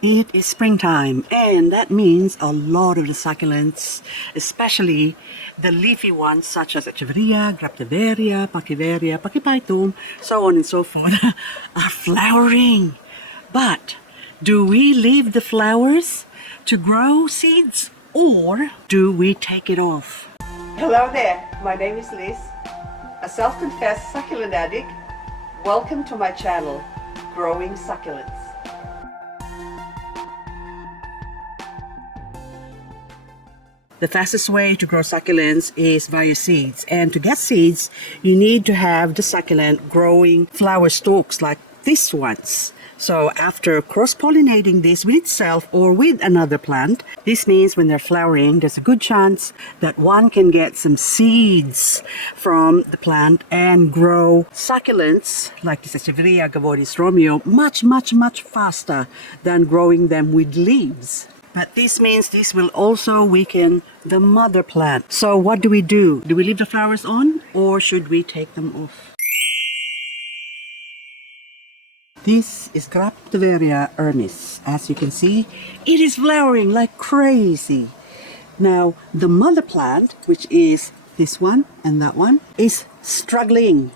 It is springtime, and that means a lot of the succulents, especially the leafy ones such as Echeveria, Graptoveria, Pachyveria, Pachyphytum, so on and so forth, are flowering. But do we leave the flowers to grow seeds, or do we take it off? Hello there, my name is Liz, a self-confessed succulent addict. Welcome to my channel, Growing Succulents. The fastest way to grow succulents is via seeds, and to get seeds you need to have the succulent growing flower stalks like these ones. So after cross-pollinating this with itself or with another plant, this means when they're flowering there's a good chance that one can get some seeds from the plant and grow succulents like this Echeveria Gavoris Romeo much faster than growing them with leaves. But this means this will also weaken the mother plant. So what do? Do we leave the flowers on, or should we take them off? This is Graptoveria ermis. As you can see, it is flowering like crazy. Now the mother plant, which is this one and that one, is struggling.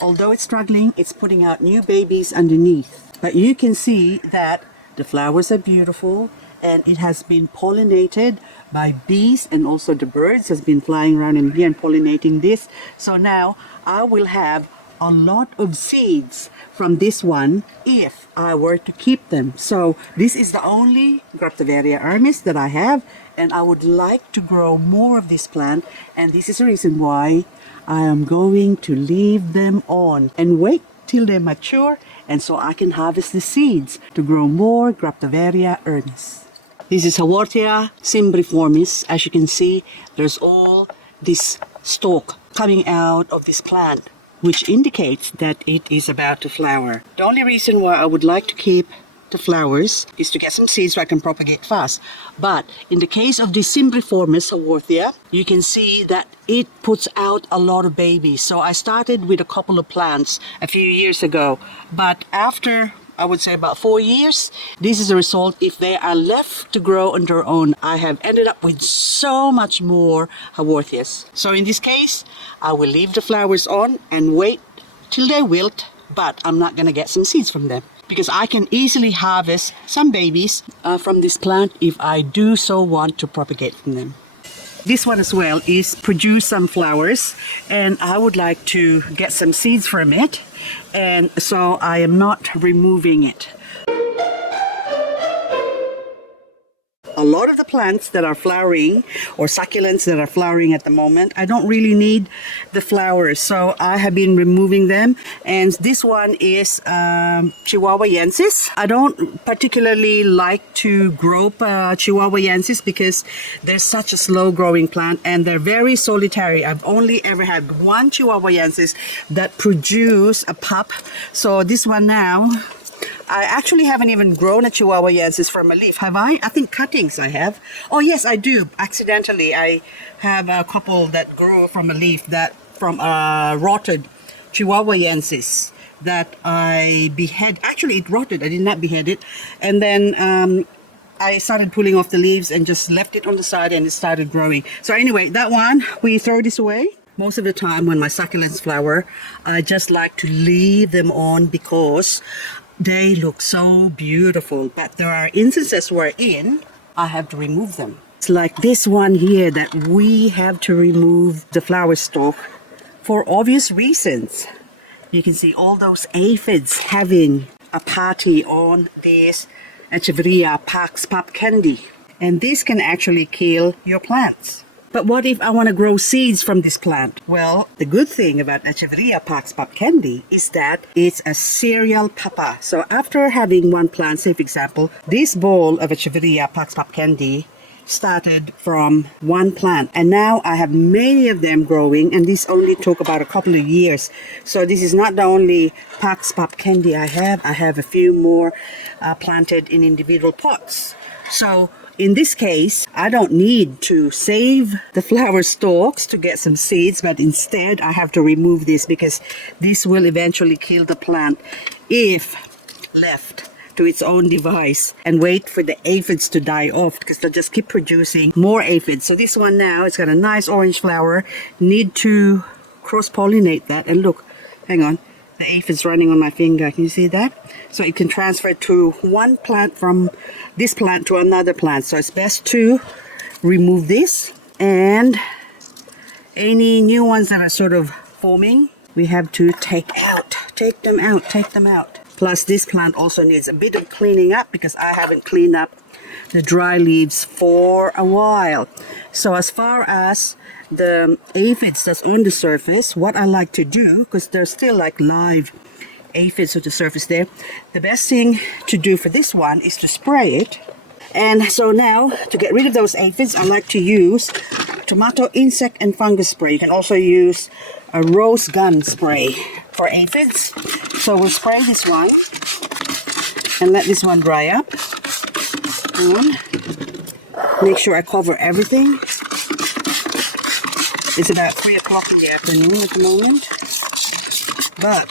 Although it's struggling, it's putting out new babies underneath. But you can see that the flowers are beautiful, and it has been pollinated by bees, and also the birds has been flying around in here and pollinating this. So now I will have a lot of seeds from this one if I were to keep them. So this is the only Graptoveria ermis that I have, and I would like to grow more of this plant, and this is the reason why I am going to leave them on and wait till they mature, and so I can harvest the seeds to grow more Graptoveria ermis. This is Haworthia cymbriformis. As you can see, there's all this stalk coming out of this plant, which indicates that it is about to flower. The only reason why I would like to keep the flowers is to get some seeds so I can propagate fast. But in the case of the cymbriformis Haworthia, you can see that it puts out a lot of babies. So I started with a couple of plants a few years ago, but after I would say about 4 years, this is the result. If they are left to grow on their own, I have ended up with so much more Haworthias. So in this case, I will leave the flowers on and wait till they wilt, but I'm not going to get some seeds from them, because I can easily harvest some babies from this plant if I do so want to propagate from them. This one as well is produce some flowers, and I would like to get some seeds from it, and so I am not removing it. A lot of the plants that are flowering, or succulents that are flowering at the moment, I don't really need the flowers, so I have been removing them. And this one is Chihuahuensis. I don't particularly like to grow Chihuahuensis because they're such a slow growing plant and they're very solitary. I've only ever had one Chihuahuensis that produced a pup. So this one now, I actually haven't even grown a Chihuahuensis from a leaf, have I? I think cuttings I have. Oh yes, I do. Accidentally, I have a couple that grew from a leaf, that from a rotted Chihuahuensis that I beheaded. Actually, it rotted. I did not behead it. And then I started pulling off the leaves and just left it on the side, and it started growing. So anyway, that one, we throw this away. Most of the time when my succulents flower, I just like to leave them on because they look so beautiful. But there are instances wherein I have to remove them. It's like this one here that we have to remove the flower stalk for obvious reasons. You can see all those aphids having a party on this Echeveria Pax Pop Candy, and this can actually kill your plants. But what if I want to grow seeds from this plant? Well, the good thing about Echeveria Pax Pop Candy is that it's a serial papa. So after having one plant, say for example, this bowl of Echeveria Pax Pop Candy started from one plant, and now I have many of them growing, and this only took about a couple of years. So this is not the only Pax Pop Candy I have a few more planted in individual pots. So in this case, I don't need to save the flower stalks to get some seeds, but instead I have to remove this because this will eventually kill the plant if left to its own device and wait for the aphids to die off, because they'll just keep producing more aphids. So this one now, it's got a nice orange flower. Need to cross-pollinate that. And look, hang on, the aphids running on my finger. Can you see that? So it can transfer to one plant from this plant to another plant. So it's best to remove this, and any new ones that are sort of forming, we have to take them out. Plus this plant also needs a bit of cleaning up, because I haven't cleaned up the dry leaves for a while. So as far as the aphids that's on the surface, what I like to do, because there's still like live aphids on the surface there, the best thing to do for this one is to spray it. And so now, to get rid of those aphids, I like to use tomato insect and fungus spray. You can also use a rose gun spray for aphids. So we'll spray this one and let this one dry up. And make sure I cover everything. It's about 3 o'clock in the afternoon at the moment, but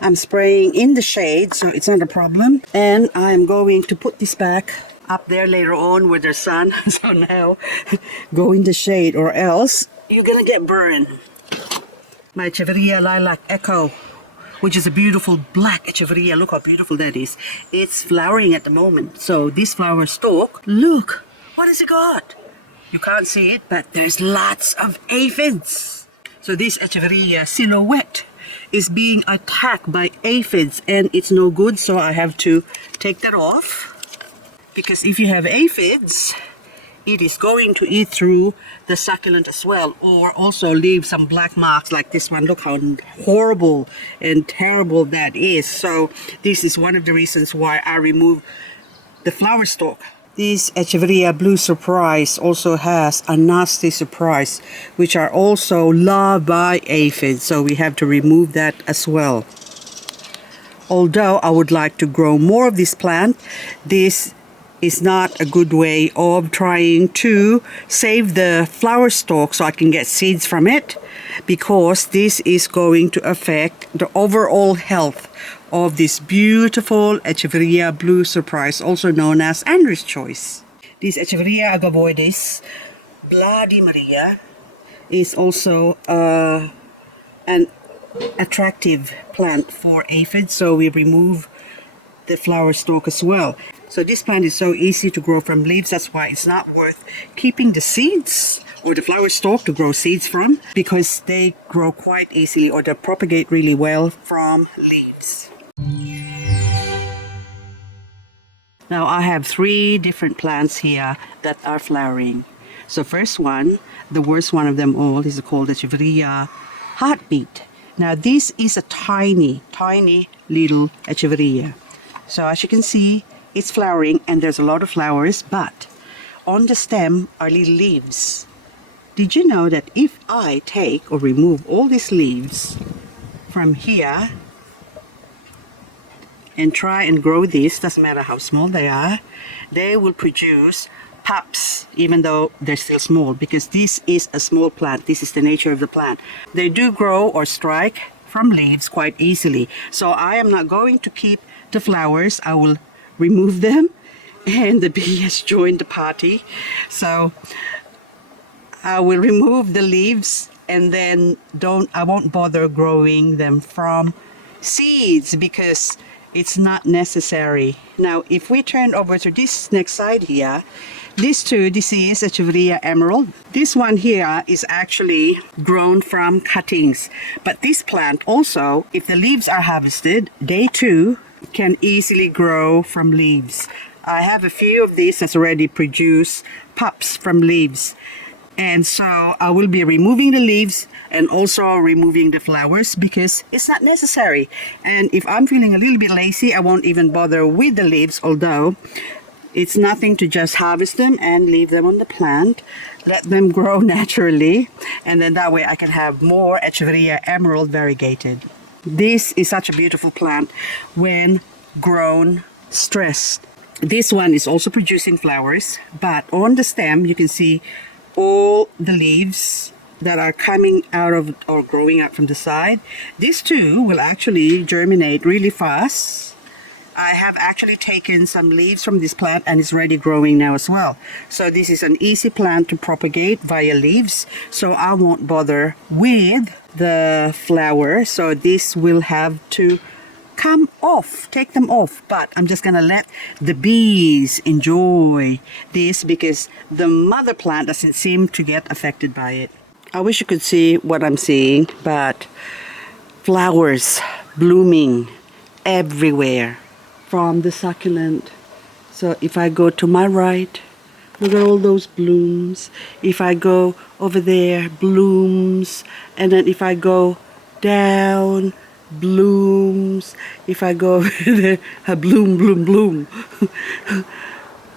I'm spraying in the shade, so it's not a problem. And I'm going to put this back up there later on where there's sun. So now, go in the shade, or else you're gonna get burned. My Echeveria Lilac Echo, which is a beautiful black Echeveria. Look how beautiful that is. It's flowering at the moment. So this flower stalk, look, what has it got? You can't see it, but there's lots of aphids. So this Echeveria Silhouette is being attacked by aphids, and it's no good, so I have to take that off. Because if you have aphids, it is going to eat through the succulent as well, or also leave some black marks like this one. Look how horrible and terrible that is. So this is one of the reasons why I remove the flower stalk. This Echeveria Blue Surprise also has a nasty surprise, which are also loved by aphids, so we have to remove that as well. Although I would like to grow more of this plant, this is not a good way of trying to save the flower stalk so I can get seeds from it, because this is going to affect the overall health of this beautiful Echeveria Blue Surprise, also known as Andrew's Choice. This Echeveria agavoides Bloody Maria is also an attractive plant for aphids, so we remove the flower stalk as well. So this plant is so easy to grow from leaves, that's why it's not worth keeping the seeds or the flower stalk to grow seeds from, because they grow quite easily, or they propagate really well from leaves. Now I have 3 different plants here that are flowering. So first one, the worst one of them all, is called Echeveria Heartbeat. Now this is a tiny little Echeveria. So as you can see, it's flowering and there's a lot of flowers, but on the stem are little leaves. Did you know that if I take or remove all these leaves from here and try and grow these, doesn't matter how small they are, they will produce pups, even though they're still small, because this is a small plant. This is the nature of the plant. They do grow or strike from leaves quite easily. So I am not going to keep the flowers. I will remove them, and the bee has joined the party. So I will remove the leaves, and then I won't bother growing them from seeds because it's not necessary. Now if we turn over to this next side here, this is Echeveria Emerald. This one here is actually grown from cuttings, but this plant also, if the leaves are harvested, they too can easily grow from leaves. I have a few of these that's already produced pups from leaves, and so I will be removing the leaves and also removing the flowers because it's not necessary. And if I'm feeling a little bit lazy, I won't even bother with the leaves, although it's nothing to just harvest them and leave them on the plant, let them grow naturally, and then that way I can have more Echeveria Emerald variegated. This is such a beautiful plant when grown stressed. This one is also producing flowers, but on the stem you can see all the leaves that are coming out of or growing out from the side, these two will actually germinate really fast. I have actually taken some leaves from this plant and it's ready growing now as well. So this is an easy plant to propagate via leaves. So I won't bother with the flower. So this will have to come off, take them off. But I'm just gonna let the bees enjoy this because the mother plant doesn't seem to get affected by it. I wish you could see what I'm seeing, but flowers blooming everywhere from the succulent. So if I go to my right, look at all those blooms. If I go over there, blooms. And then if I go down, blooms. If I go over there, bloom, bloom, bloom.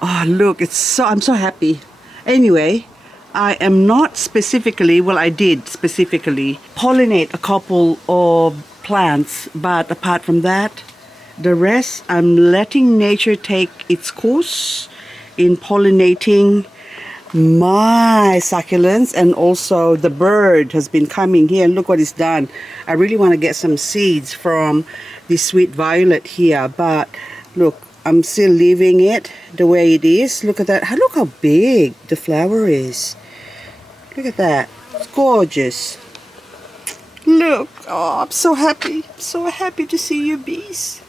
Oh, look, I'm so happy. Anyway, I am not specifically, well, I did specifically pollinate a couple of plants, but apart from that, the rest, I'm letting nature take its course in pollinating my succulents, and also the bird has been coming here and look what it's done. I really want to get some seeds from this sweet violet here, but look, I'm still leaving it the way it is. Look at that. Look how big the flower is. Look at that. It's gorgeous. Look. Oh, I'm so happy. I'm so happy to see you, bees.